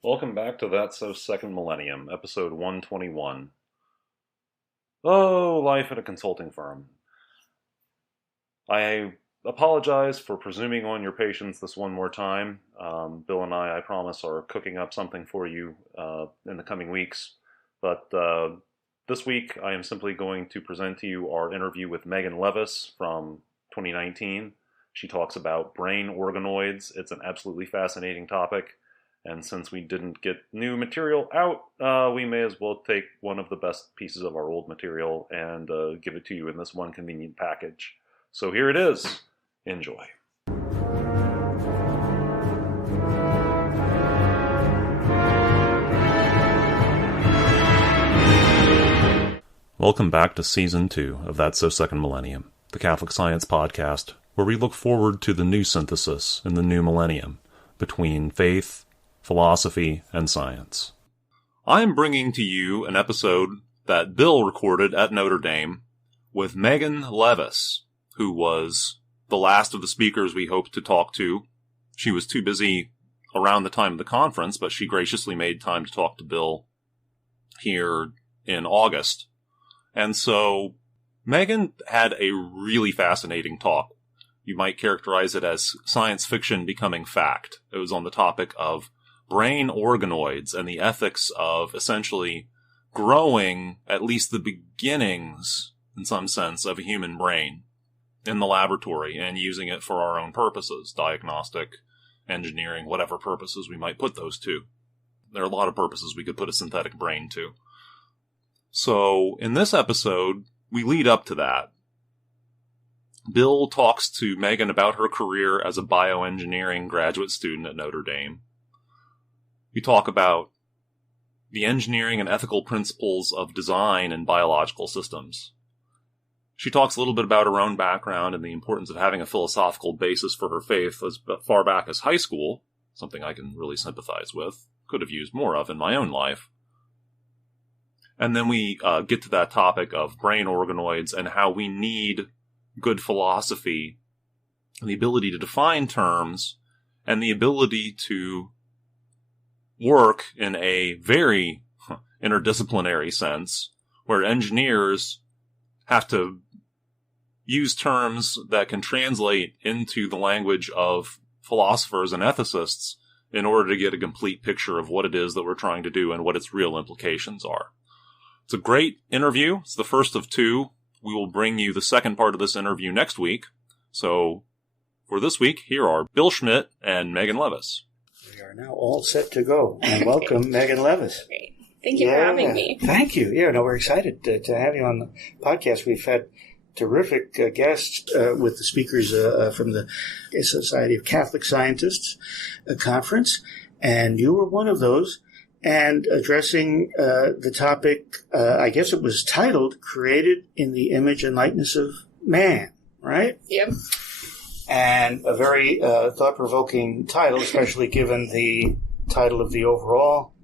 Welcome back to That's So Second Millennium, episode 121. Oh, life at a consulting firm. I apologize for presuming on your patience this one more time. Bill and I promise, are cooking up something for you in the coming weeks. But this week, I am simply going to present to you our interview with Megan Levis from 2019. She talks about brain organoids. It's an absolutely fascinating topic. And since we didn't get new material out, we may as well take one of the best pieces of our old material and give it to you in this one convenient package. So here it is. Enjoy. Welcome back to Season 2 of That's So Second Millennium, the Catholic Science podcast, where we look forward to the new synthesis in the new millennium between faith, philosophy, and science. I am bringing to you an episode that Bill recorded at Notre Dame with Megan Levis, who was the last of the speakers we hoped to talk to. She was too busy around the time of the conference, but she graciously made time to talk to Bill here in August. And so Megan had a really fascinating talk. You might characterize it as science fiction becoming fact. It was on the topic of brain organoids and the ethics of essentially growing at least the beginnings, in some sense, of a human brain in the laboratory and using it for our own purposes, diagnostic, engineering, whatever purposes we might put those to. There are a lot of purposes we could put a synthetic brain to. So, in this episode, we lead up to that. Bill talks to Megan about her career as a bioengineering graduate student at Notre Dame. We talk about the engineering and ethical principles of design in biological systems. She talks a little bit about her own background and the importance of having a philosophical basis for her faith as far back as high school, something I can really sympathize with, could have used more of in my own life. And then we get to that topic of brain organoids and how we need good philosophy, the ability to define terms, and the ability to work in a very interdisciplinary sense, where engineers have to use terms that can translate into the language of philosophers and ethicists in order to get a complete picture of what it is that we're trying to do and what its real implications are. It's a great interview. It's the first of two. We will bring you the second part of this interview next week. So, for this week, here are Bill Schmidt and Megan Levis. We are now all set to go. And welcome, Megan Levis. Great. Thank you for having me. Thank you. Yeah, no, we're excited to have you on the podcast. We've had terrific guests with the speakers from the Society of Catholic Scientists conference, and you were one of those, and addressing the topic, I guess it was titled, Created in the Image and Likeness of Man, right? Yep. And a very thought-provoking title, especially given the title of the overall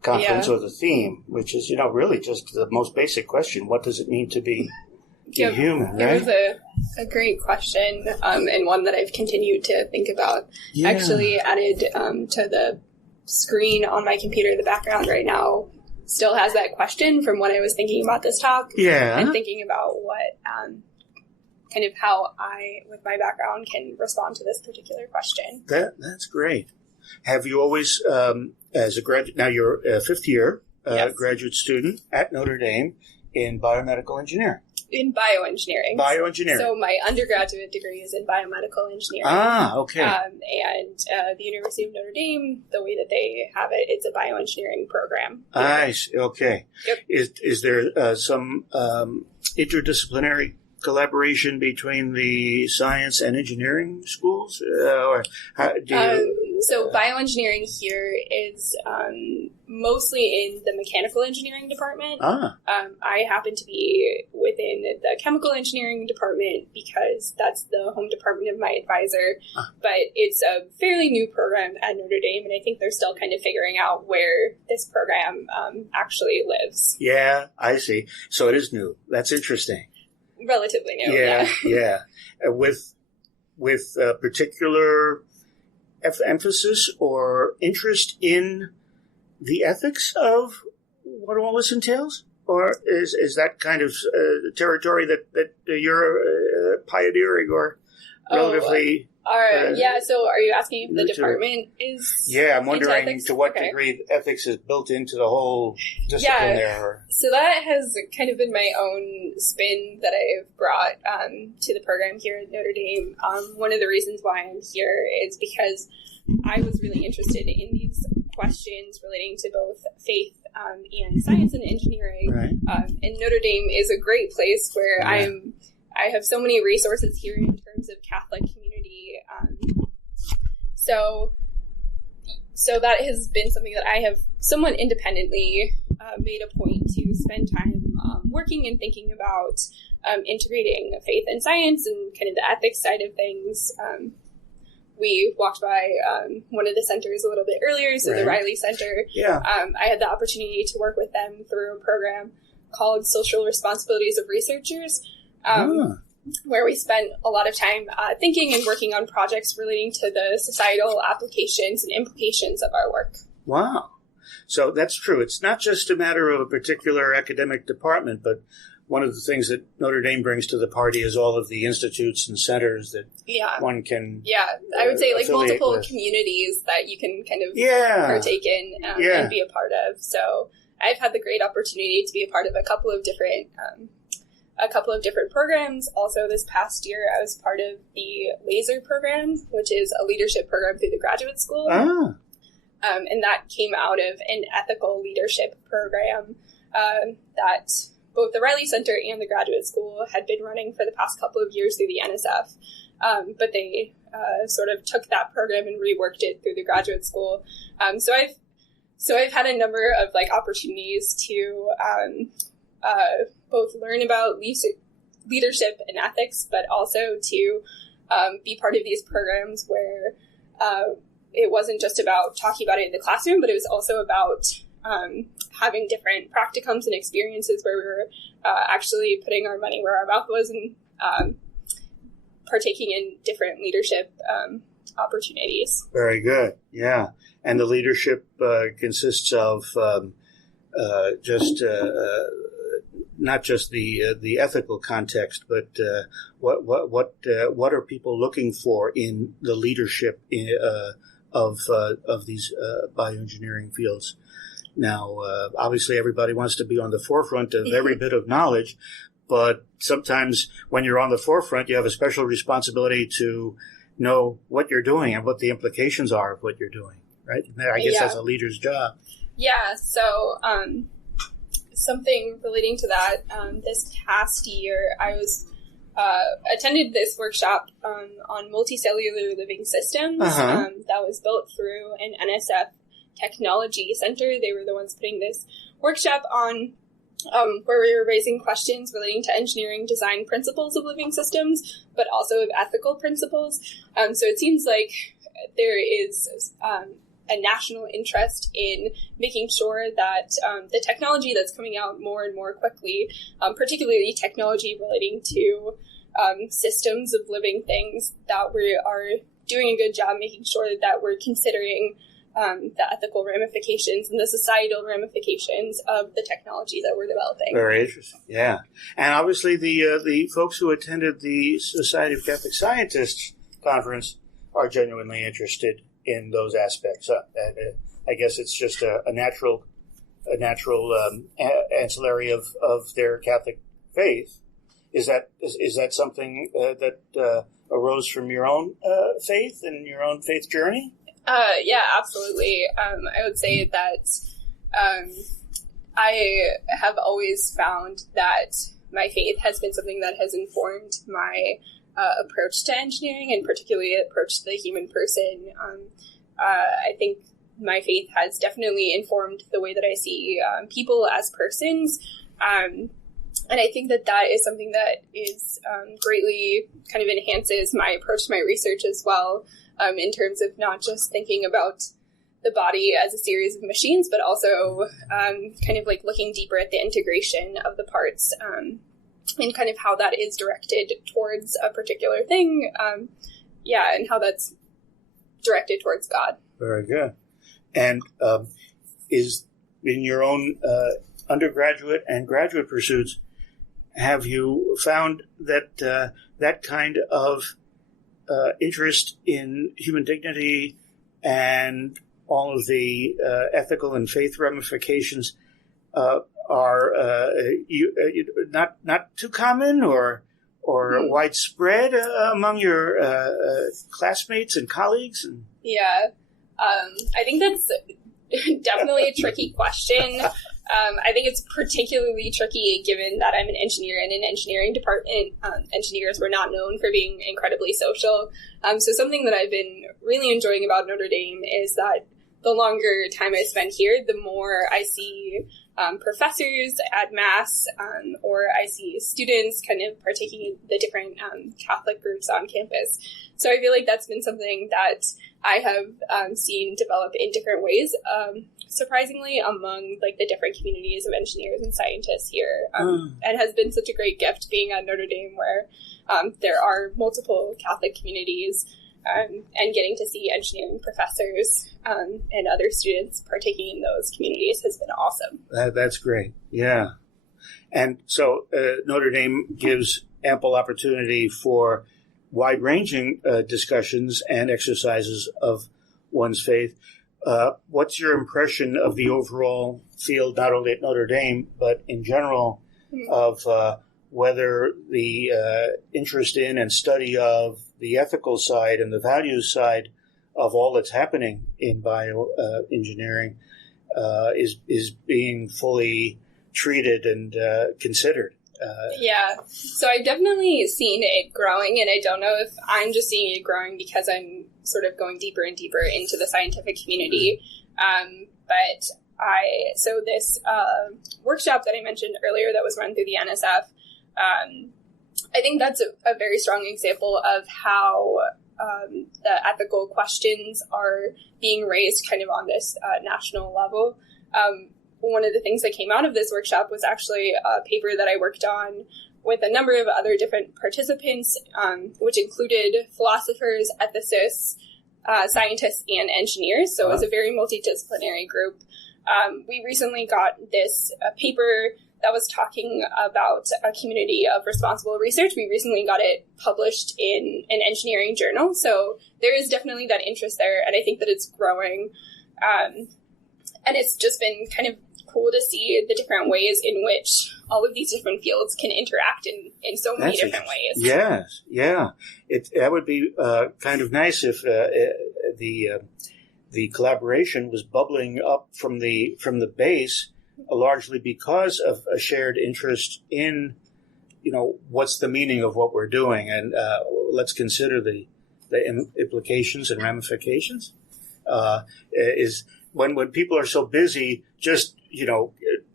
conference or the theme, which is, really just the most basic question. What does it mean to be human, right? It was a great question, and one that I've continued to think about. Yeah. Actually added to the screen on my computer, the background right now still has that question from when I was thinking about this talk. Yeah. And thinking about what kind of how I, with my background, can respond to this particular question. That's great. Have you always, as a graduate, now you're a fifth year graduate student at Notre Dame in biomedical engineering? In bioengineering. Bioengineering. So my undergraduate degree is in biomedical engineering. Ah, okay. And the University of Notre Dame, the way that they have it, it's a bioengineering program. I see. Okay. Yep. Is there some interdisciplinary collaboration between the science and engineering schools? Or how do you, so bioengineering here is mostly in the mechanical engineering department. I happen to be within the chemical engineering department because that's the home department of my advisor. But it's a fairly new program at Notre Dame, and I think they're still kind of figuring out where this program actually lives. Yeah, I see. So it is new. That's interesting. Relatively new. Yeah. With particular emphasis or interest in the ethics of what all this entails? Or is that kind of territory that you're pioneering or relatively... so are you asking if the department is... Yeah, I'm wondering to what degree ethics is built into the whole discipline there. So that has kind of been my own spin that I've brought to the program here at Notre Dame. One of the reasons why I'm here is because I was really interested in these questions relating to both faith and science and engineering. Right. And Notre Dame is a great place where I have so many resources here in terms of Catholic community. So that has been something that I have somewhat independently made a point to spend time working and thinking about integrating faith and science and kind of the ethics side of things. We walked by one of the centers a little bit earlier, so the Reilly Center. Yeah. I had the opportunity to work with them through a program called Social Responsibilities of Researchers, where we spent a lot of time thinking and working on projects relating to the societal applications and implications of our work. Wow. So that's true. It's not just a matter of a particular academic department, but one of the things that Notre Dame brings to the party is all of the institutes and centers that one can I would say like multiple with. Communities that you can kind of partake in and be a part of. So I've had the great opportunity to be a part of a couple of different programs. Also this past year I was part of the LASER program, which is a leadership program through the graduate school. And that came out of an ethical leadership program that both the Reilly Center and the graduate school had been running for the past couple of years through the NSF. But they sort of took that program and reworked it through the graduate school. So I've had a number of like opportunities to both learn about leadership and ethics, but also to be part of these programs where it wasn't just about talking about it in the classroom, but it was also about having different practicums and experiences where we were actually putting our money where our mouth was and partaking in different leadership opportunities. Very good. Yeah. And the leadership consists of not just the ethical context, but what are people looking for in the leadership of these bioengineering fields? Now, obviously, everybody wants to be on the forefront of every bit of knowledge, but sometimes when you're on the forefront, you have a special responsibility to know what you're doing and what the implications are of what you're doing, right? I guess that's a leader's job. Yeah, so something relating to that, this past year, I was attended this workshop on multicellular living systems that was built through an NSF Technology Center. They were the ones putting this workshop on, where we were raising questions relating to engineering design principles of living systems, but also of ethical principles. So it seems like there is a national interest in making sure that the technology that's coming out more and more quickly, particularly technology relating to systems of living things, that we are doing a good job making sure that we're considering the ethical ramifications and the societal ramifications of the technology that we're developing. Very interesting, yeah. And obviously the folks who attended the Society of Catholic Scientists conference are genuinely interested in those aspects. I guess it's just a natural ancillary of their Catholic faith. Is that something that arose from your own faith and your own faith journey? Yeah, absolutely. I would say that I have always found that my faith has been something that has informed my approach to engineering, and particularly approach to the human person. I think my faith has definitely informed the way that I see people as persons. And I think that that is something that is greatly kind of enhances my approach to my research as well, in terms of not just thinking about the body as a series of machines, but also kind of like looking deeper at the integration of the parts and kind of how that is directed towards a particular thing. And how that's directed towards God. Very good. And is in your own undergraduate and graduate pursuits, have you found that that kind of interest in human dignity and all of the ethical and faith ramifications are not too common or widespread among your classmates and colleagues? Yeah, I think that's definitely a tricky question. I think it's particularly tricky given that I'm an engineer in an engineering department. Engineers were not known for being incredibly social. So something that I've been really enjoying about Notre Dame is that the longer time I spend here, the more I see professors at Mass, or I see students kind of partaking in the different Catholic groups on campus. So I feel like that's been something that I have seen develop in different ways, surprisingly, among like the different communities of engineers and scientists here, and has been such a great gift being at Notre Dame, where there are multiple Catholic communities, and getting to see engineering professors and other students partaking in those communities has been awesome. That's great. Yeah. And so Notre Dame gives ample opportunity for wide-ranging discussions and exercises of one's faith. What's your impression of the overall field, not only at Notre Dame, but in general, of whether the interest in and study of the ethical side and the values side of all that's happening in bioengineering is being fully treated and considered? Yeah, so I've definitely seen it growing, and I don't know if I'm just seeing it growing because I'm sort of going deeper and deeper into the scientific community. But so this workshop that I mentioned earlier that was run through the NSF, I think that's a very strong example of how the ethical questions are being raised kind of on this national level. One of the things that came out of this workshop was actually a paper that I worked on with a number of other different participants, which included philosophers, ethicists, scientists, and engineers. So it was a very multidisciplinary group. We recently got this paper that was talking about a community of responsible research. We recently got it published in an engineering journal. So there is definitely that interest there, and I think that it's growing. And it's just been kind of cool to see the different ways in which all of these different fields can interact in so many different ways. Yes, yeah. That would be kind of nice if the collaboration was bubbling up from the base, largely because of a shared interest in, what's the meaning of what we're doing, and let's consider the implications and ramifications. Is when people are so busy just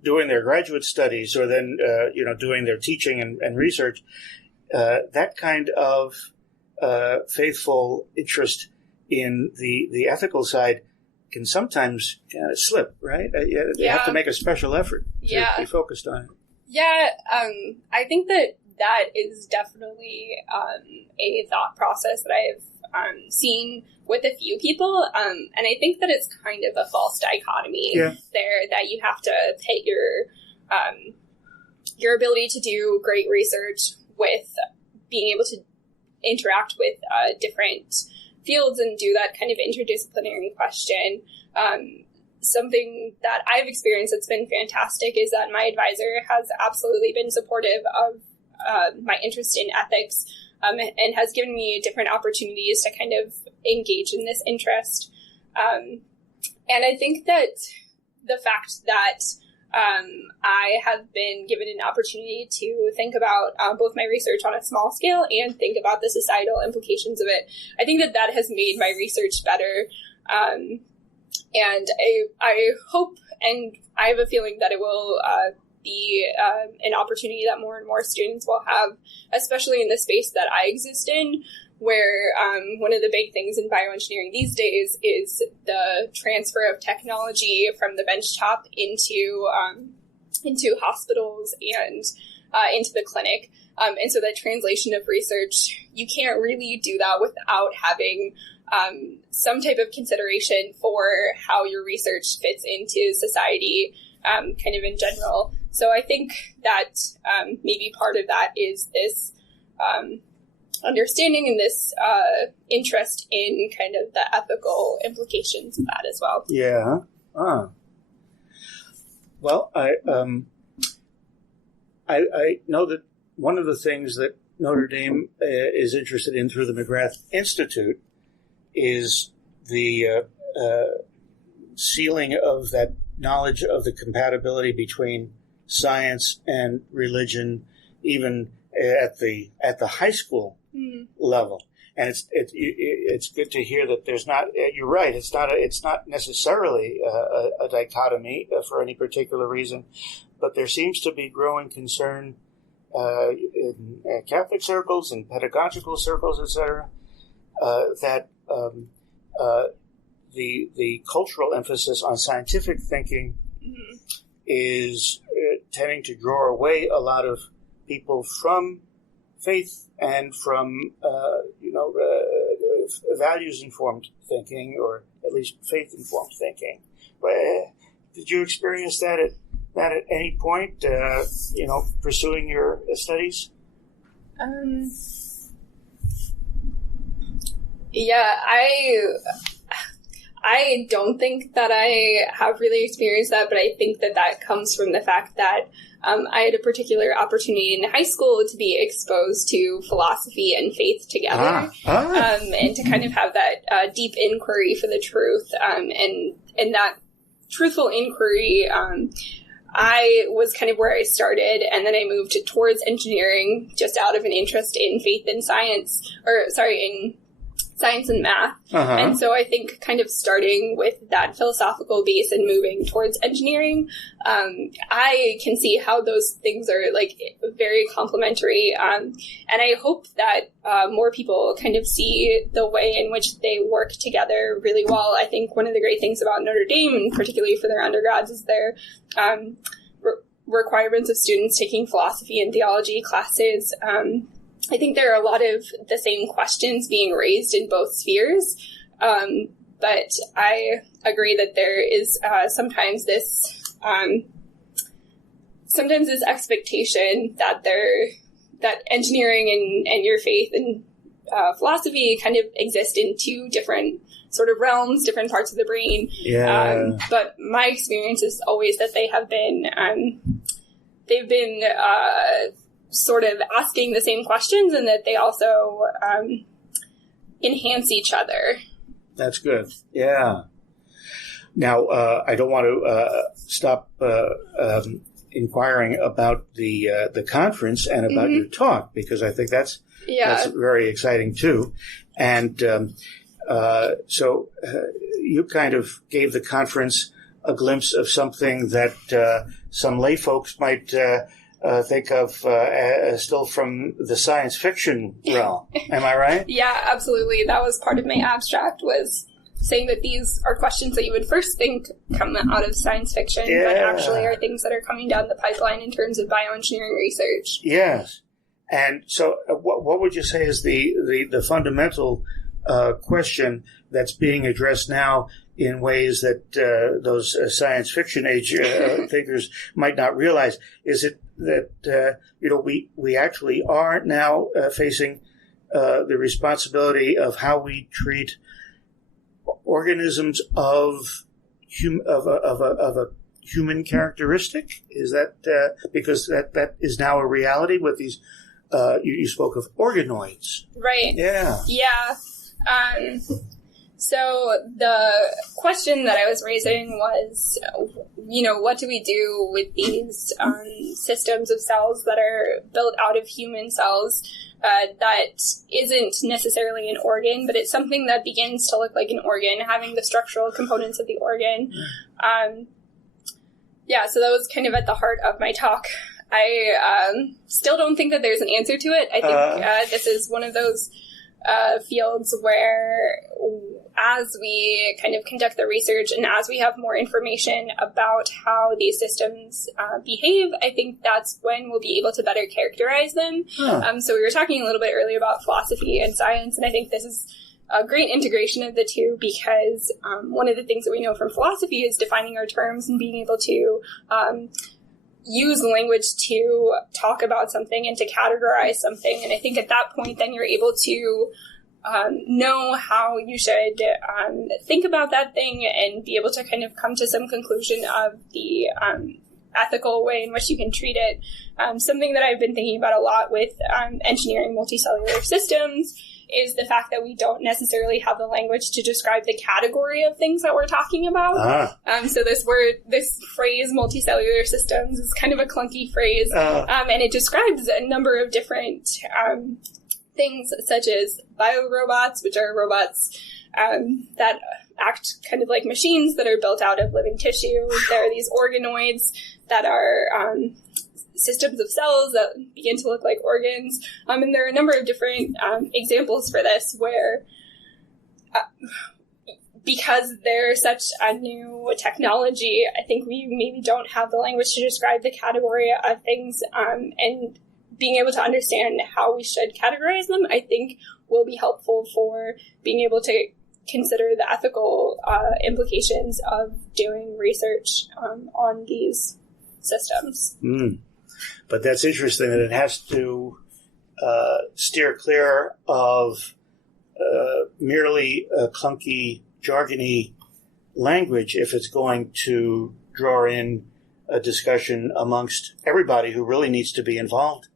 doing their graduate studies or then doing their teaching and research, that kind of faithful interest in the ethical side can sometimes slip, right? You have to make a special effort to be focused on it. Yeah, I think that is definitely a thought process that I've seen with a few people, and I think that it's kind of a false dichotomy there, that you have to pit your ability to do great research with being able to interact with different fields and do that kind of interdisciplinary question. Something that I've experienced that's been fantastic is that my advisor has absolutely been supportive of my interest in ethics, and has given me different opportunities to kind of engage in this interest. And I think that the fact that I have been given an opportunity to think about both my research on a small scale and think about the societal implications of it, I think that has made my research better. And I hope, and I have a feeling that it will be an opportunity that more and more students will have, especially in the space that I exist in, where one of the big things in bioengineering these days is the transfer of technology from the benchtop into hospitals and into the clinic. And so that translation of research, you can't really do that without having some type of consideration for how your research fits into society, kind of in general. So I think that maybe part of that is this understanding and this interest in kind of the ethical implications of that as well. Yeah. Well, I know that one of the things that Notre Dame is interested in through the McGrath Institute is the sealing of that knowledge of the compatibility between science and religion, even at the high school level. And it's good to hear that there's not. You're right. It's not necessarily a dichotomy for any particular reason, but there seems to be growing concern in Catholic circles and pedagogical circles, etc., that the cultural emphasis on scientific thinking is tending to draw away a lot of people from faith and from values-informed thinking, or at least faith-informed thinking. Did you experience that at any point? Pursuing your studies. Yeah, I don't think that I have really experienced that, but I think that comes from the fact that I had a particular opportunity in high school to be exposed to philosophy and faith together, and to kind of have that deep inquiry for the truth, and that truthful inquiry. I was kind of where I started, and then I moved towards engineering just out of an interest in faith and science, in science and math. And so I think kind of starting with that philosophical base and moving towards engineering, I can see how those things are like very complementary. And I hope that more people kind of see the way in which they work together really well. I think one of the great things about Notre Dame, and particularly for their undergrads, is their requirements of students taking philosophy and theology classes. I think there are a lot of the same questions being raised in both spheres, but I agree that there is sometimes this expectation that engineering and your faith and philosophy kind of exist in two different sort of realms, different parts of the brain. Yeah. But my experience is always that they have been sort of asking the same questions, and that they also enhance each other. That's good. Yeah. Now, I don't want to stop inquiring about the conference and about your talk, because I think that's very exciting too. And so you kind of gave the conference a glimpse of something that some lay folks might think of still from the science fiction realm. Am I right? Yeah, absolutely. That was part of my abstract, was saying that these are questions that you would first think come out of science fiction, but actually are things that are coming down the pipeline in terms of bioengineering research. Yes. And so what would you say is the fundamental question that's being addressed now in ways that those science fiction age thinkers might not realize? Is it that we actually are now facing the responsibility of how we treat organisms of a human characteristic? Is that because that is now a reality with these? You spoke of organoids, right? Yeah. So the question that I was raising was, what do we do with these systems of cells that are built out of human cells that isn't necessarily an organ, but it's something that begins to look like an organ, having the structural components of the organ. So that was kind of at the heart of my talk. I still don't think that there's an answer to it. I think this is one of those fields where, as we kind of conduct the research and as we have more information about how these systems behave, I think that's when we'll be able to better characterize them. So we were talking a little bit earlier about philosophy and science, and I think this is a great integration of the two, because one of the things that we know from philosophy is defining our terms and being able to use language to talk about something and to categorize something. And I think at that point, then you're able to know how you should think about that thing and be able to kind of come to some conclusion of the ethical way in which you can treat it. Something that I've been thinking about a lot with engineering multicellular systems is the fact that we don't necessarily have the language to describe the category of things that we're talking about. So this phrase multicellular systems is kind of a clunky phrase, and it describes a number of different things, such as biorobots, which are robots that act kind of like machines that are built out of living tissue. There are these organoids that are systems of cells that begin to look like organs. And there are a number of different examples for this where, because they're such a new technology, I think we maybe don't have the language to describe the category of things, and being able to understand how we should categorize them, I think will be helpful for being able to consider the ethical implications of doing research on these systems. But that's interesting that it has to steer clear of merely a clunky, jargony language if it's going to draw in a discussion amongst everybody who really needs to be involved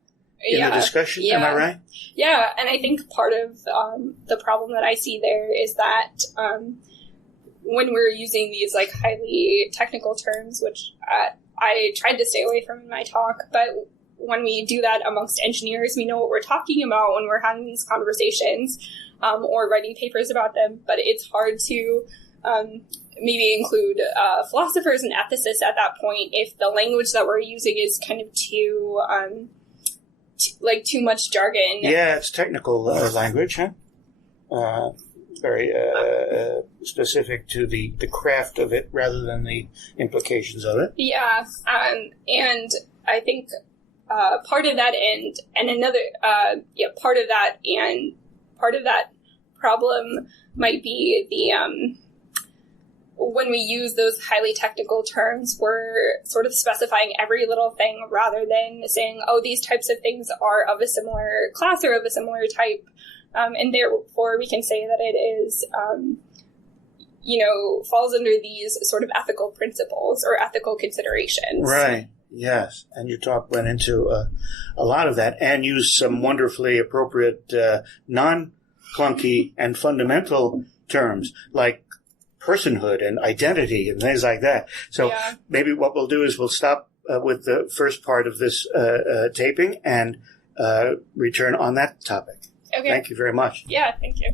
in the discussion. Am I right? Yeah, and I think part of the problem that I see there is that when we're using these like highly technical terms, which I tried to stay away from in my talk, but when we do that amongst engineers, we know what we're talking about when we're having these conversations or writing papers about them, but it's hard to maybe include philosophers and ethicists at that point if the language that we're using is kind of too much jargon. Yeah, it's technical language, huh? Very specific to the craft of it rather than the implications of it. Yeah, and I think part of that and another part of that problem might be the when we use those highly technical terms, we're sort of specifying every little thing rather than saying, oh, these types of things are of a similar class or of a similar type. And therefore, we can say that it is, falls under these sort of ethical principles or ethical considerations. Right. Yes. And your talk went into a lot of that and used some wonderfully appropriate non-clunky and fundamental terms like personhood and identity and things like that. So maybe what we'll do is we'll stop with the first part of this taping and return on that topic. Okay. Thank you very much. Yeah, thank you.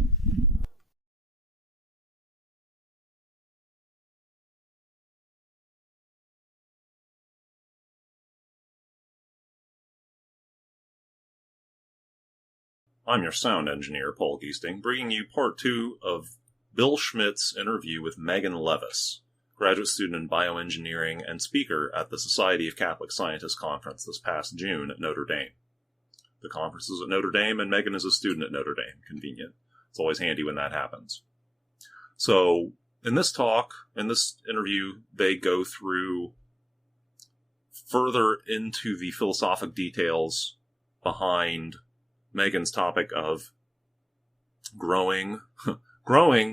I'm your sound engineer, Paul Giesting, bringing you part 2 of Bill Schmidt's interview with Megan Levis, graduate student in bioengineering and speaker at the Society of Catholic Scientists Conference this past June at Notre Dame. The conference is at Notre Dame, and Megan is a student at Notre Dame. Convenient. It's always handy when that happens. So, in this interview, they go through further into the philosophic details behind Megan's topic of growing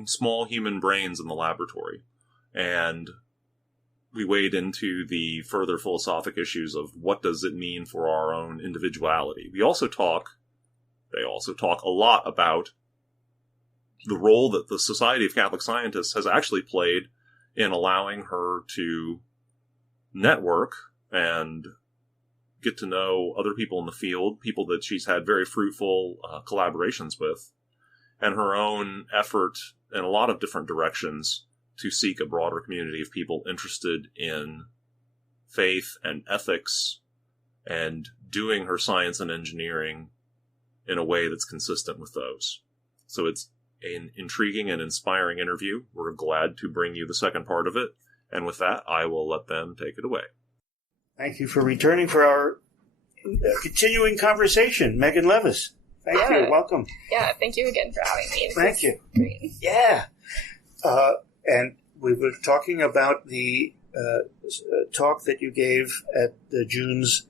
small human brains in the laboratory. And we wade into the further philosophic issues of what does it mean for our own individuality. They also talk a lot about the role that the Society of Catholic Scientists has actually played in allowing her to network and get to know other people in the field, people that she's had very fruitful collaborations with, and her own effort in a lot of different directions to seek a broader community of people interested in faith and ethics and doing her science and engineering in a way that's consistent with those. So it's an intriguing and inspiring interview. We're glad to bring you the second part of it. And with that, I will let them take it away. Thank you for returning for our continuing conversation. Megan Levis, Thank you. Welcome. Yeah, thank you again for having me. Thank you. Great. Yeah. And we were talking about the talk that you gave at the June's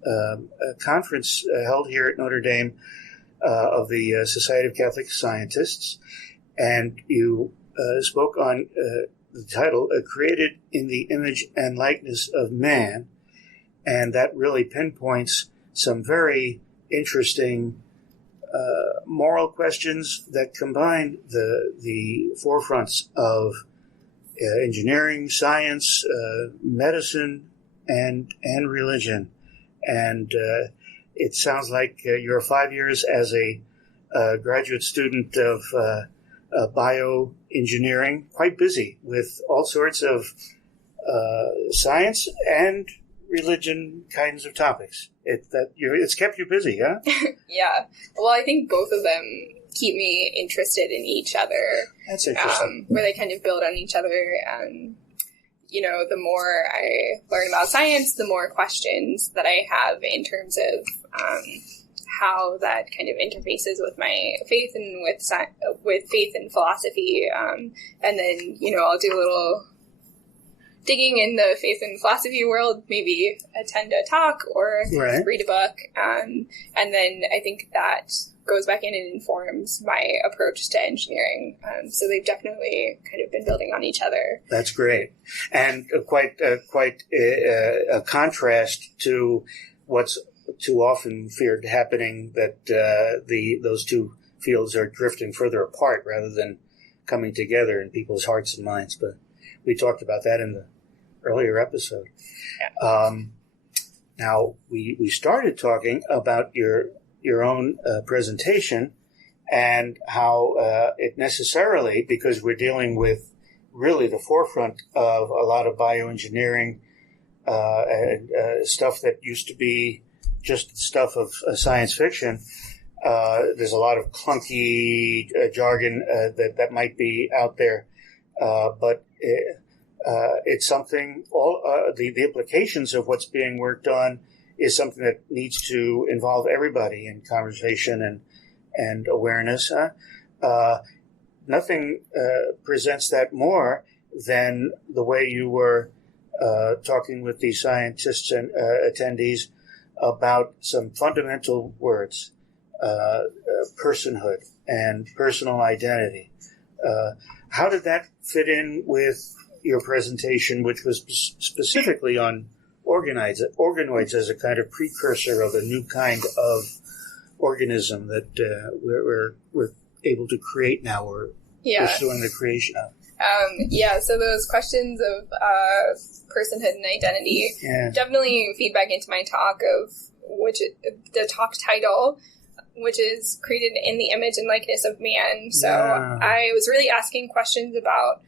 conference held here at Notre Dame of the Society of Catholic Scientists. And you spoke on the title, Created in the Image and Likeness of Man. And that really pinpoints some very interesting moral questions that combine the forefronts of engineering, science, medicine, and religion. And it sounds like you're 5 years as a graduate student of bioengineering, quite busy with all sorts of science and religion kinds of topics. It's kept you busy, huh? Yeah. Well, I think both of them keep me interested in each other. That's interesting. Where they kind of build on each other. The more I learn about science, the more questions that I have in terms of how that kind of interfaces with my faith and with faith and philosophy. And then, I'll do a little digging in the faith and philosophy world, maybe attend a talk or read a book. And then I think that goes back in and informs my approach to engineering. So they've definitely kind of been building on each other. That's great. And quite a contrast to what's too often feared happening, that those two fields are drifting further apart rather than coming together in people's hearts and minds. But we talked about that in the earlier episode. Yeah. Now, we started talking about your own presentation and how it necessarily, because we're dealing with really the forefront of a lot of bioengineering and stuff that used to be just stuff of science fiction. There's a lot of clunky jargon that might be out there, but it's something. The implications of what's being worked on is something that needs to involve everybody in conversation and awareness. Nothing presents that more than the way you were talking with the scientists and attendees about some fundamental words, personhood and personal identity. How did that fit in with your presentation, which was specifically on organoids as a kind of precursor of a new kind of organism that we're able to create now, or pursuing the creation of? So those questions of personhood and identity definitely feed back into my talk, of the talk title, which is Created in the Image and Likeness of Man. So I was really asking questions about,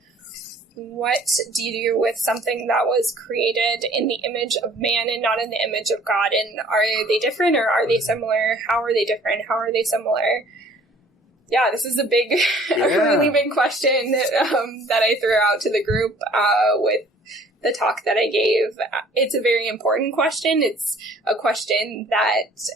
what do you do with something that was created in the image of man and not in the image of God? And are they different, or are they similar? How are they different? How are they similar? Yeah, this is a really big question that I threw out to the group with the talk that I gave. It's a very important question. It's a question that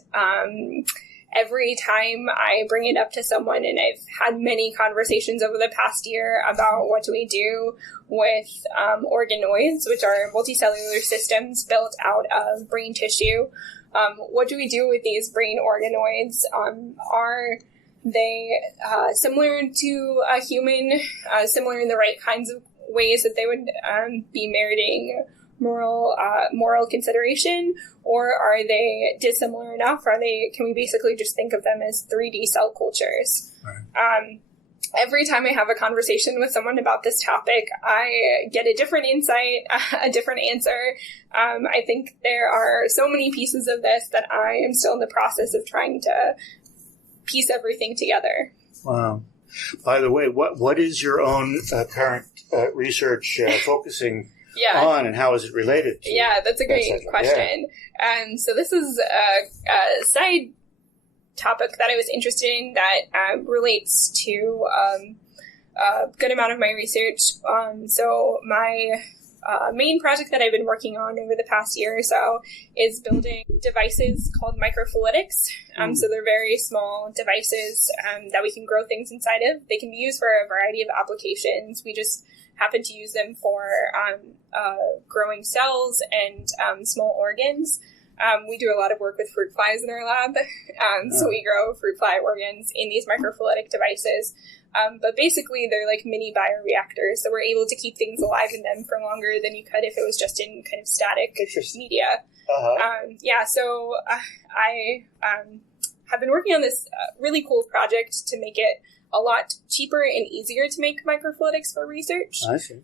every time I bring it up to someone, and I've had many conversations over the past year about what do we do with organoids, which are multicellular systems built out of brain tissue. What do we do with these brain organoids? Are they similar to a human, similar in the right kinds of ways that they would be meriting moral consideration, or are they dissimilar enough? Can we basically just think of them as 3D cell cultures? Right. Every time I have a conversation with someone about this topic, I get a different insight, a different answer. I think there are so many pieces of this that I am still in the process of trying to piece everything together. Wow. By the way, what is your own current research focusing on, and how is it related to? Yeah, that's a great question. So this is a side topic that I was interested in that relates to a good amount of my research. So my main project that I've been working on over the past year or so is building devices called Microfluidics. So they're very small devices that we can grow things inside of. They can be used for a variety of applications. We just happen to use them for growing cells and small organs. We do a lot of work with fruit flies in our lab. So we grow fruit fly organs in these microfluidic devices. But basically, they're like mini bioreactors, so we're able to keep things alive in them for longer than you could if it was just in kind of static media. So I have been working on this really cool project to make it a lot cheaper and easier to make microfluidics for research. I see.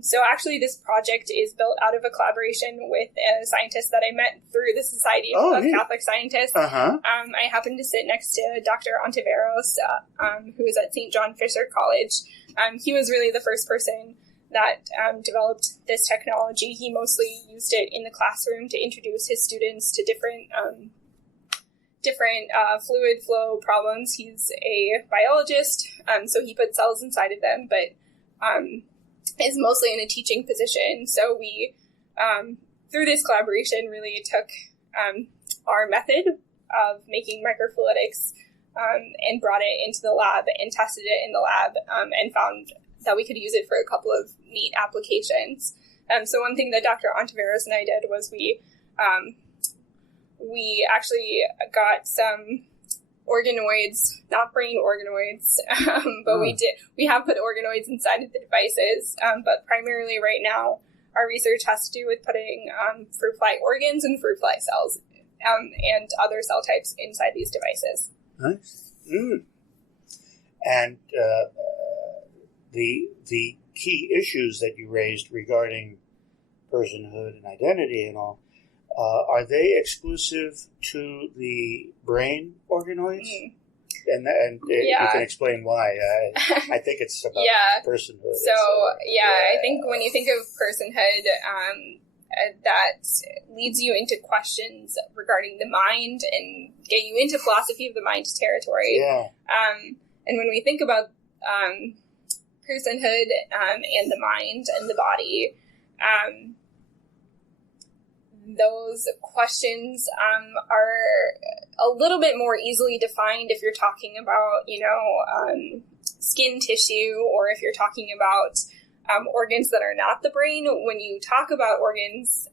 So actually, this project is built out of a collaboration with a scientist that I met through the Society of Catholic Scientists. I happened to sit next to Dr. Ontiveros, who is at St. John Fisher College. He was really the first person that developed this technology. He mostly used it in the classroom to introduce his students to different fluid flow problems. He's a biologist, so he put cells inside of them, but is mostly in a teaching position. So we, through this collaboration, really took our method of making microfluidics and brought it into the lab and tested it in the lab and found that we could use it for a couple of neat applications. So one thing that Dr. Ontiveros and I did was we actually got some organoids, not brain organoids, but we have put organoids inside of the devices. But primarily right now, our research has to do with putting fruit fly organs and fruit fly cells and other cell types inside these devices. Nice. And the key issues that you raised regarding personhood and identity and all, are they exclusive to the brain organoids? And you can explain why. I think it's about personhood. So, I think when you think of personhood, that leads you into questions regarding the mind and get you into philosophy of the mind territory. And when we think about personhood and the mind and the body, those questions are a little bit more easily defined if you're talking about, skin tissue, or if you're talking about organs that are not the brain. When you talk about organs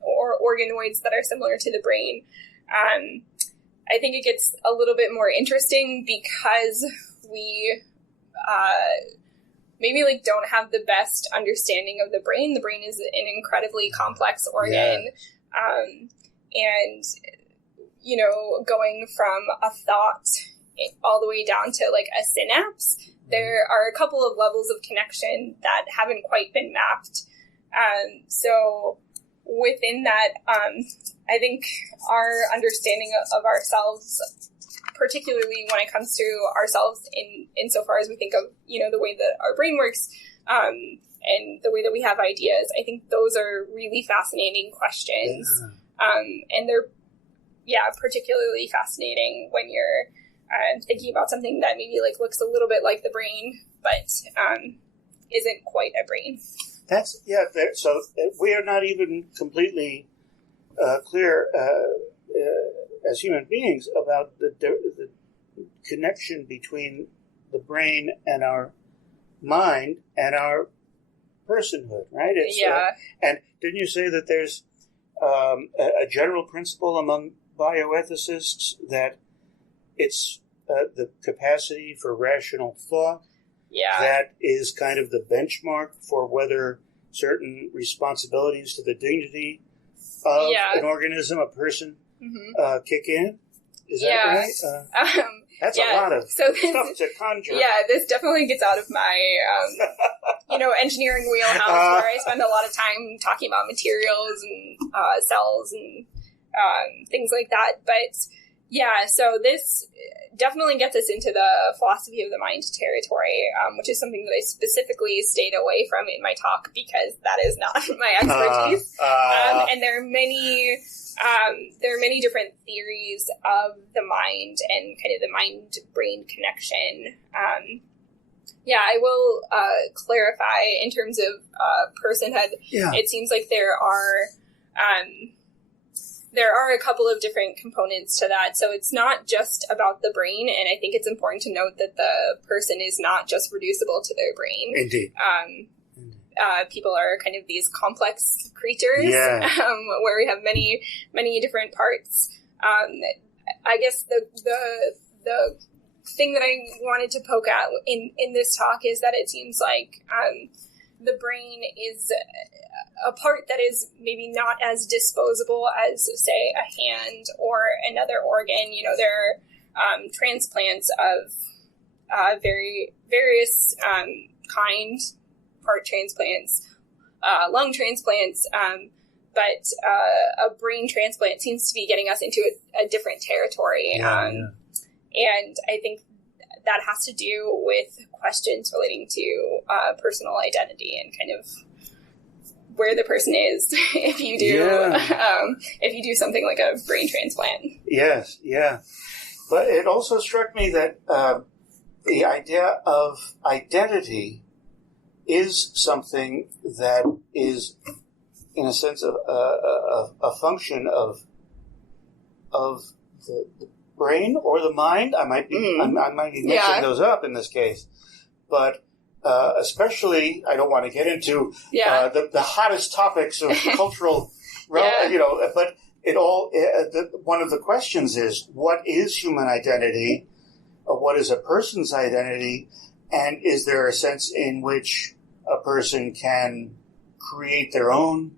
or organoids that are similar to the brain, I think it gets a little bit more interesting because we maybe don't have the best understanding of the brain. The brain is an incredibly complex organ. And, going from a thought all the way down to a synapse, there are a couple of levels of connection that haven't quite been mapped. So within that, I think our understanding of ourselves, particularly when it comes to ourselves insofar as we think of, the way that our brain works, and the way that we have ideas, I think those are really fascinating questions. And they're, particularly fascinating when you're thinking about something that maybe looks a little bit like the brain, but isn't quite a brain. So we are not even completely clear as human beings about the connection between the brain and our mind and our personhood, right? And didn't you say that there's a general principle among bioethicists that it's the capacity for rational thought that is kind of the benchmark for whether certain responsibilities to the dignity of an organism, a person, kick in? Is that right? That's a lot of stuff to conjure. Yeah, this definitely gets out of my, engineering wheelhouse where I spend a lot of time talking about materials and cells and things like that. But so this definitely gets us into the philosophy of the mind territory, which is something that I specifically stayed away from in my talk because that is not my expertise. And there are many different theories of the mind and kind of the mind-brain connection. Yeah, I will clarify in terms of personhood. Yeah. It seems like there are a couple of different components to that. So it's not just about the brain, and I think it's important to note that the person is not just reducible to their brain. Indeed. People are kind of these complex creatures, where we have many, many different parts. I guess the thing that I wanted to poke at in this talk is that it seems like the brain is a part that is maybe not as disposable as, say, a hand or another organ. You know, there are transplants of various kind, heart transplants, lung transplants, but a brain transplant seems to be getting us into a different territory. And I think that has to do with questions relating to personal identity and kind of where the person is if you do something like a brain transplant. Yes, yeah. But it also struck me that the idea of identity is something that is, in a sense, a function of the brain or the mind. I might be mixing those up in this case, but especially, I don't want to get into the hottest topics of cultural, but one of the questions is, what is human identity? What is a person's identity? And is there a sense in which a person can create their own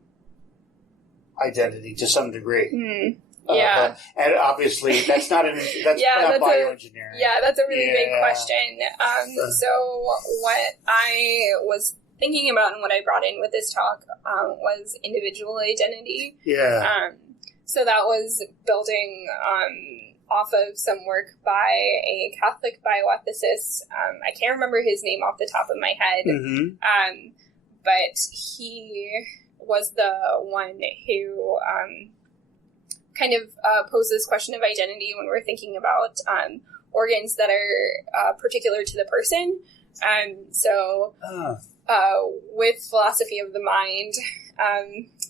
identity to some degree? And obviously, that's not bioengineering. Yeah, that's a really big question. So what I was thinking about and what I brought in with this talk was individual identity. So that was building off of some work by a Catholic bioethicist. I can't remember his name off the top of my head, but he was the one who kind of posed this question of identity when we're thinking about organs that are particular to the person. With philosophy of the mind,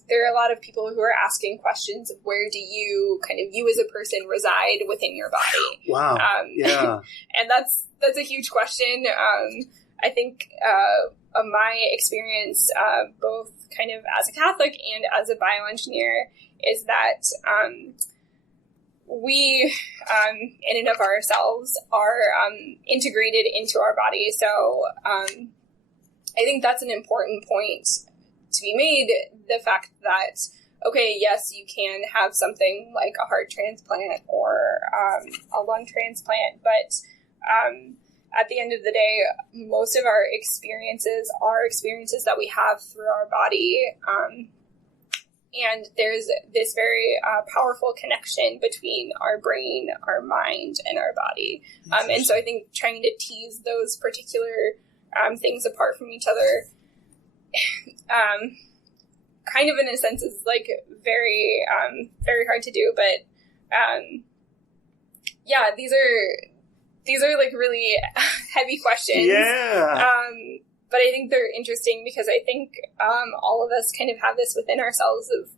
there are a lot of people who are asking questions of where do you as a person reside within your body. Wow. And that's a huge question. I think my experience, both kind of as a Catholic and as a bioengineer, is that we, in and of ourselves, are integrated into our body. So I think that's an important point to be made, the fact that, okay, yes, you can have something like a heart transplant or a lung transplant, but at the end of the day, most of our experiences are experiences that we have through our body. And there's this very powerful connection between our brain, our mind, and our body. And so I think trying to tease those particular things apart from each other kind of in a sense is like very, very hard to do. But these are like really heavy questions. But I think they're interesting because I think all of us kind of have this within ourselves of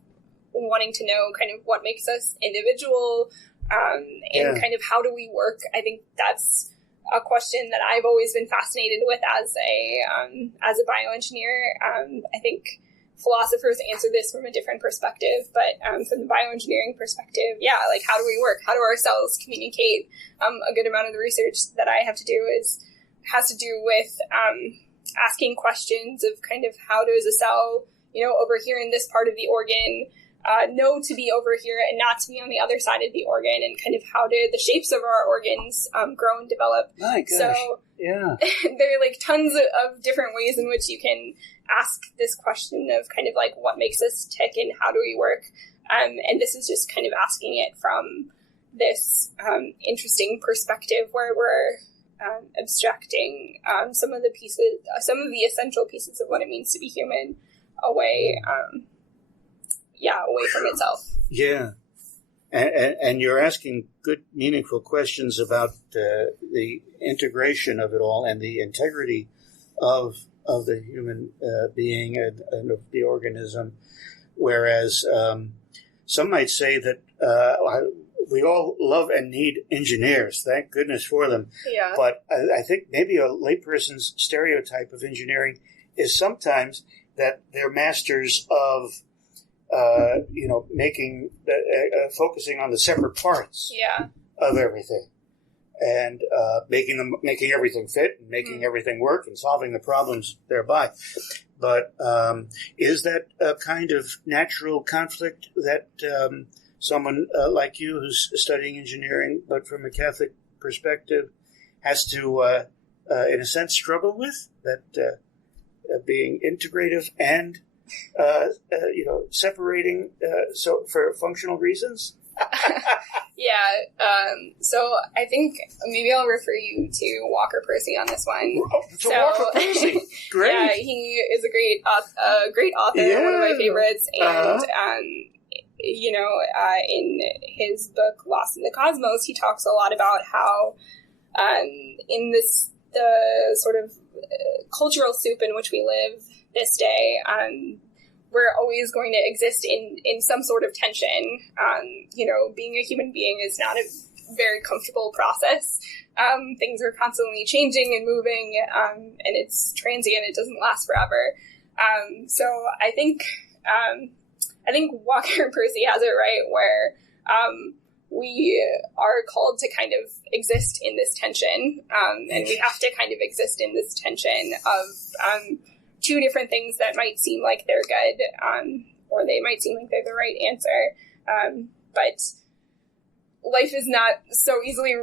wanting to know kind of what makes us individual and kind of how do we work. I think that's a question that I've always been fascinated with as a bioengineer. I think philosophers answer this from a different perspective, but from the bioengineering perspective, like how do we work? How do our cells communicate? A good amount of the research that I have to do has to do with asking questions of kind of how does a cell, over here in this part of the organ, know to be over here and not to be on the other side of the organ, and kind of how do the shapes of our organs grow and develop. My gosh. So there are like tons of different ways in which you can ask this question of kind of like what makes us tick and how do we work. And this is just kind of asking it from this interesting perspective where we're abstracting some of the essential pieces of what it means to be human away from itself. Yeah. And you're asking good, meaningful questions about the integration of it all and the integrity of the human being and of the organism. Whereas some might say that we all love and need engineers. Thank goodness for them. Yeah. But I think maybe a layperson's stereotype of engineering is sometimes that they're masters of, making, focusing on the separate parts of everything, and making everything fit, and making everything work, and solving the problems thereby. But is that a kind of natural conflict that someone like you who's studying engineering, but from a Catholic perspective, has to, in a sense, struggle with? That being integrative and, separating so for functional reasons? So I think maybe I'll refer you to Walker Percy on this one. Walker Percy, great. Yeah, he is a great author, one of my favorites, and in his book Lost in the Cosmos, he talks a lot about how in the sort of cultural soup in which we live this day, we're always going to exist in some sort of tension. Being a human being is not a very comfortable process. Things are constantly changing and moving, and it's transient. It doesn't last forever. So I think Walker Percy has it right, where we are called to kind of exist in this tension, and we have to kind of exist in this tension of two different things that might seem like they're good, or they might seem like they're the right answer. But life is not so easily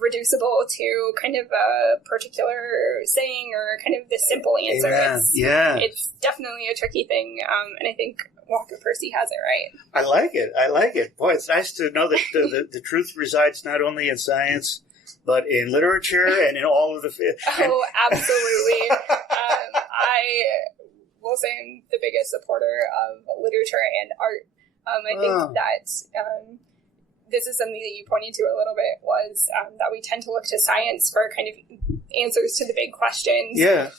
reducible to kind of a particular saying or kind of this simple answer. It's definitely a tricky thing, and I think Walker Percy has it right. I like it. Boy, it's nice to know that the truth resides not only in science, but in literature and in all of the... Oh, absolutely. I will say I'm the biggest supporter of literature and art. I think that this is something that you pointed to a little bit, was that we tend to look to science for kind of answers to the big questions. Yeah.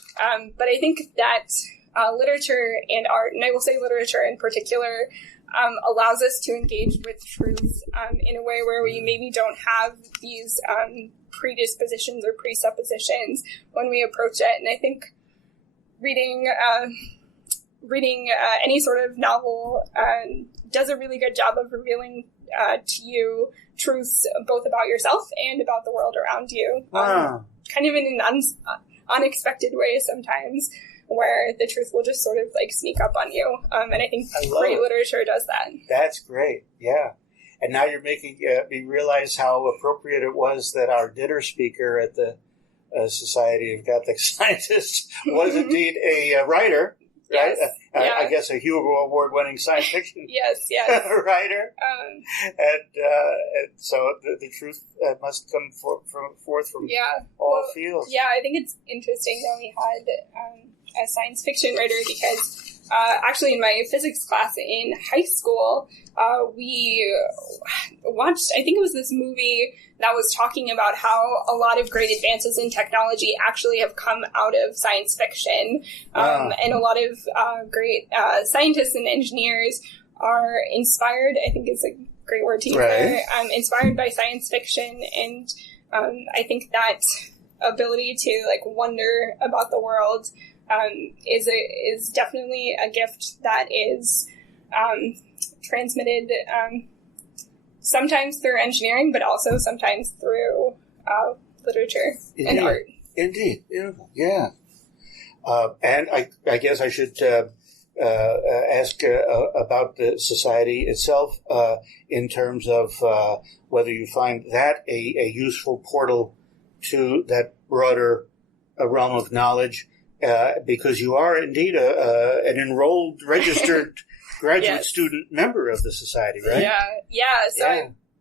But I think that literature and art, and I will say literature in particular, allows us to engage with truth in a way where we maybe don't have these predispositions or presuppositions when we approach it. And I think reading any sort of novel does a really good job of revealing to you truths both about yourself and about the world around you. Kind of in an unexpected way sometimes, where the truth will just sort of like sneak up on you. And I think great literature does that. That's great. Yeah. And now you're making me realize how appropriate it was that our dinner speaker at the Society of Catholic Scientists was indeed a writer. Right? Yes. I guess a Hugo Award-winning science fiction writer. And so the truth must come forth from all fields. Yeah, I think it's interesting that we had a science fiction writer, because actually in my physics class in high school, we watched, I think it was this movie that was talking about how a lot of great advances in technology actually have come out of science fiction. And a lot of great scientists and engineers are inspired, I think is a great word to use there, inspired by science fiction. And I think that ability to like wonder about the world is definitely a gift that is transmitted sometimes through engineering, but also sometimes through literature and art. Indeed, beautiful. Yeah. And I guess I should ask about the society itself in terms of whether you find that a useful portal to that broader realm of knowledge, because you are indeed an enrolled, registered graduate student member of the society, right? Yeah. So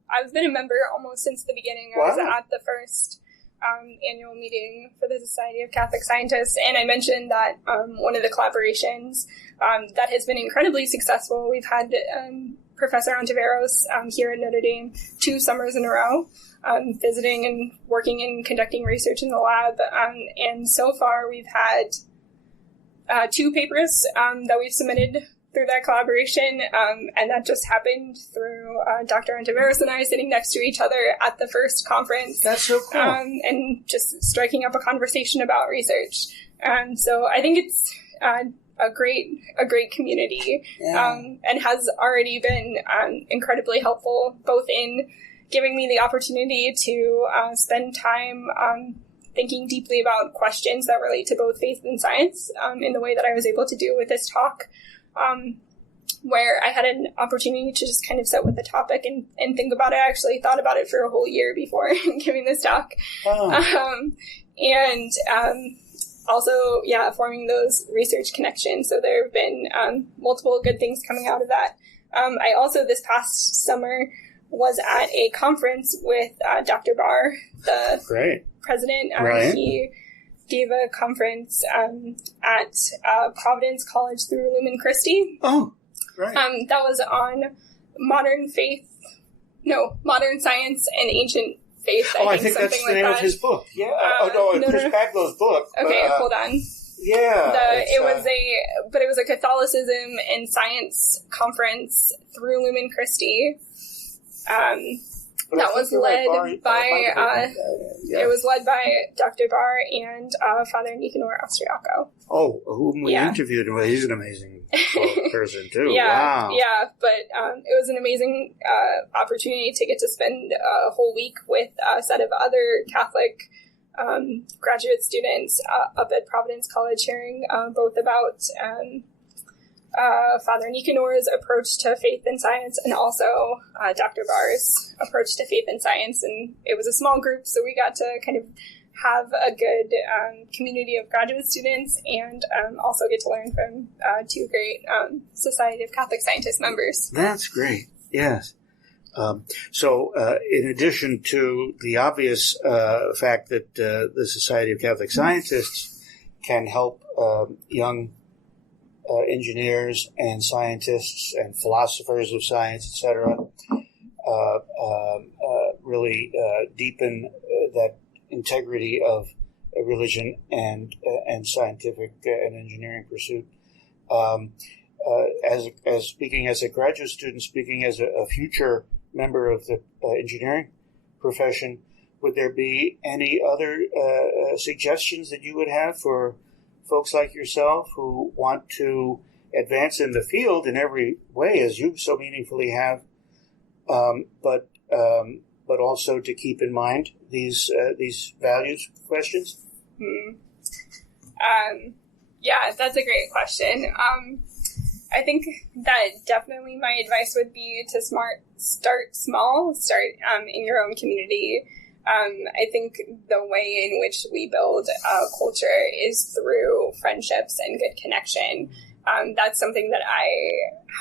I've been a member almost since the beginning. I was at the first annual meeting for the Society of Catholic Scientists, and I mentioned that one of the collaborations that has been incredibly successful. We've had Professor Ontiveros here at Notre Dame 2 summers in a row, visiting and working and conducting research in the lab. And so far we've had 2 papers that we've submitted through that collaboration, and that just happened through Dr. Ontiveros and I sitting next to each other at the first conference. That's so cool. And just striking up a conversation about research. So I think it's a great community, and has already been incredibly helpful, both in giving me the opportunity to spend time thinking deeply about questions that relate to both faith and science in the way that I was able to do with this talk, where I had an opportunity to just kind of sit with the topic and think about it. I actually thought about it for a whole year before giving this talk. Also, forming those research connections. So there have been multiple good things coming out of that. I also, this past summer, was at a conference with Dr. Barr, the president. He gave a conference at Providence College through Lumen Christi. Oh, right. That was on modern science and ancient faith. I think that's the name of his book. Yeah. Chris Baglow's book. Okay, hold on. Yeah. It was a Catholicism and science conference through Lumen Christi. That was led by it was led by Dr. Barr and Father Nicanor Austriaco. Oh, whom we interviewed. Well, he's an amazing person too. Yeah, wow. Yeah, but it was an amazing opportunity to get to spend a whole week with a set of other Catholic graduate students up at Providence College, hearing both about Father Nicanor's approach to faith and science, and also Dr. Barr's approach to faith and science. And it was a small group, so we got to kind of have a good community of graduate students, and also get to learn from 2 great Society of Catholic Scientists members. That's great, yes. So in addition to the obvious fact that the Society of Catholic Scientists can help young engineers and scientists and philosophers of science, etc., really deepen that integrity of religion and scientific and engineering pursuit. As speaking as a graduate student, speaking as a future member of the engineering profession, would there be any other suggestions that you would have for folks like yourself who want to advance in the field in every way, as you so meaningfully have, but also to keep in mind these values questions? Yeah, that's a great question. I think that definitely my advice would be to start small, start in your own community. I think the way in which we build a culture is through friendships and good connection. That's something that I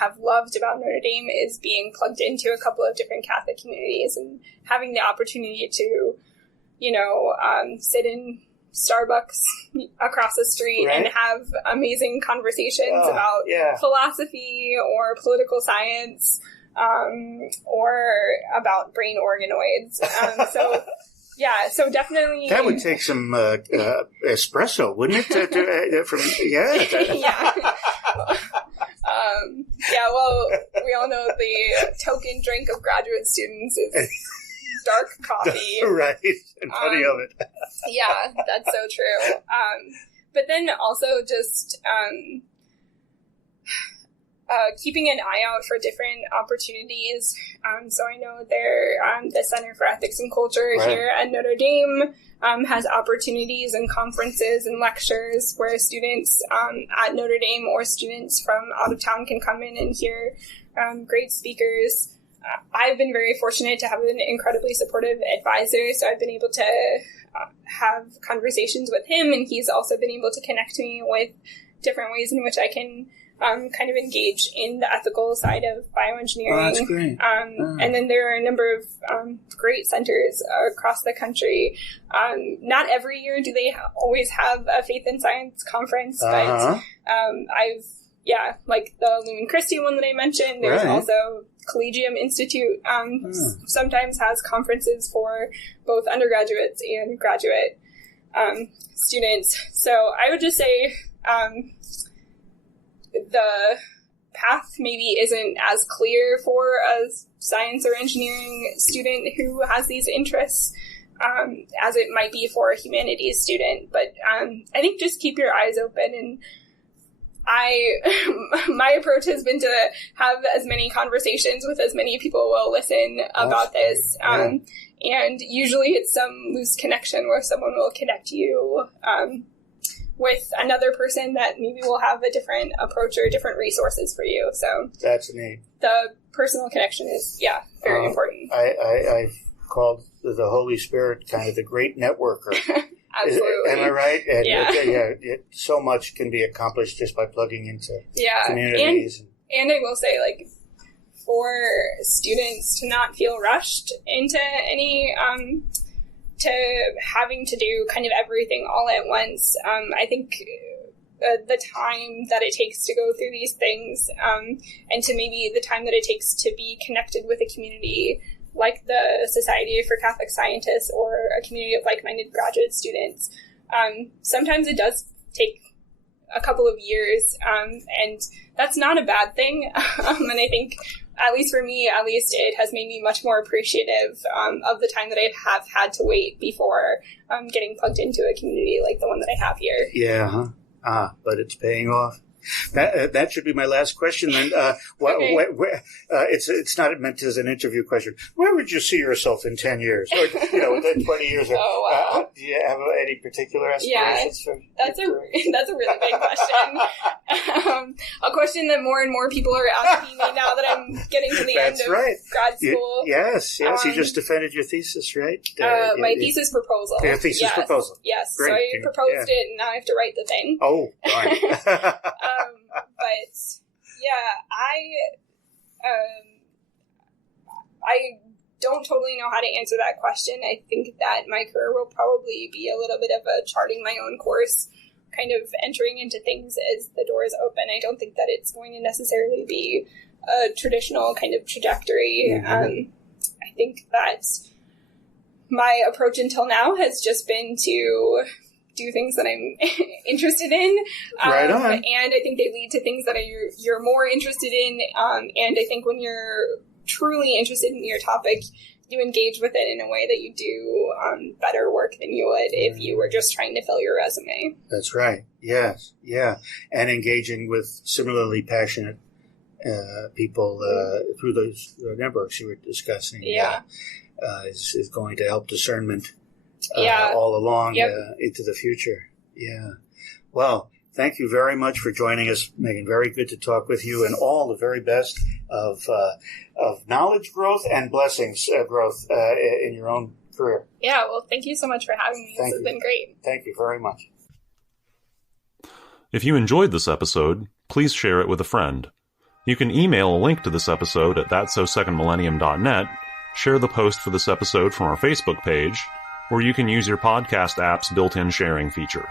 have loved about Notre Dame, is being plugged into a couple of different Catholic communities and having the opportunity to, sit in Starbucks across the street and have amazing conversations about philosophy or political science, or about brain organoids. So definitely that would take some espresso, wouldn't it? Well, we all know the token drink of graduate students is dark coffee. Right, and plenty of it. Yeah, that's so true. But then also just keeping an eye out for different opportunities. So I know the Center for Ethics and Culture here at Notre Dame has opportunities and conferences and lectures where students at Notre Dame or students from out of town can come in and hear great speakers. I've been very fortunate to have an incredibly supportive advisor, so I've been able to have conversations with him, and he's also been able to connect me with different ways in which I can kind of engage in the ethical side of bioengineering. Oh, that's great. And then there are a number of great centers across the country. Not every year do they always have a faith and science conference, but I've like the Lumen Christi one that I mentioned. There's also Collegium Institute sometimes has conferences for both undergraduates and graduate students. So I would just say the path maybe isn't as clear for a science or engineering student who has these interests as it might be for a humanities student. But I think just keep your eyes open, and my approach has been to have as many conversations with as many people will listen about this. And usually it's some loose connection where someone will connect you with another person that maybe will have a different approach or different resources for you. So that's neat. The personal connection is, very important. I've called the Holy Spirit kind of the great networker. Absolutely. Am I right? And so much can be accomplished just by plugging into communities. And I will say, like, for students to not feel rushed into any, to having to do kind of everything all at once, I think the time that it takes to go through these things, and to maybe the time that it takes to be connected with a community like the Society for Catholic Scientists or a community of like-minded graduate students. Sometimes it does take a couple of years, and that's not a bad thing. And I think, at least for me, it has made me much more appreciative of the time that I have had to wait before getting plugged into a community like the one that I have here. Yeah, but it's paying off. That should be my last question. Then, it's not meant as an interview question. Where would you see yourself in 10 years, or 20 years? Oh, wow. Do you have any particular aspirations? That's a really big question. A question that more and more people are asking me now that I'm getting to the end of grad school. Yes. You just defended your thesis, right? My thesis proposal. Your thesis proposal. Yes. Great. So I proposed it, and now I have to write the thing. Oh, darn. But I don't totally know how to answer that question. I think that my career will probably be a little bit of a charting my own course, kind of entering into things as the doors open. I don't think that it's going to necessarily be a traditional kind of trajectory. Mm-hmm. I think that my approach until now has just been to do things that I'm interested in. Right on. And I think they lead to things that you're more interested in. And I think when you're truly interested in your topic, you engage with it in a way that you do better work than you would if you were just trying to fill your resume. That's right. Yes. Yeah. And engaging with similarly passionate people through those networks you were discussing is going to help discernment all along into the future. Yeah. Well, thank you very much for joining us, Megan. Very good to talk with you, and all the very best of knowledge growth and blessings growth in your own career. Yeah, well, thank you so much for having me. This has been great. Thank you very much. If you enjoyed this episode, please share it with a friend. You can email a link to this episode at thatsosecondmillennium.net, share the post for this episode from our Facebook page, or you can use your podcast app's built-in sharing feature.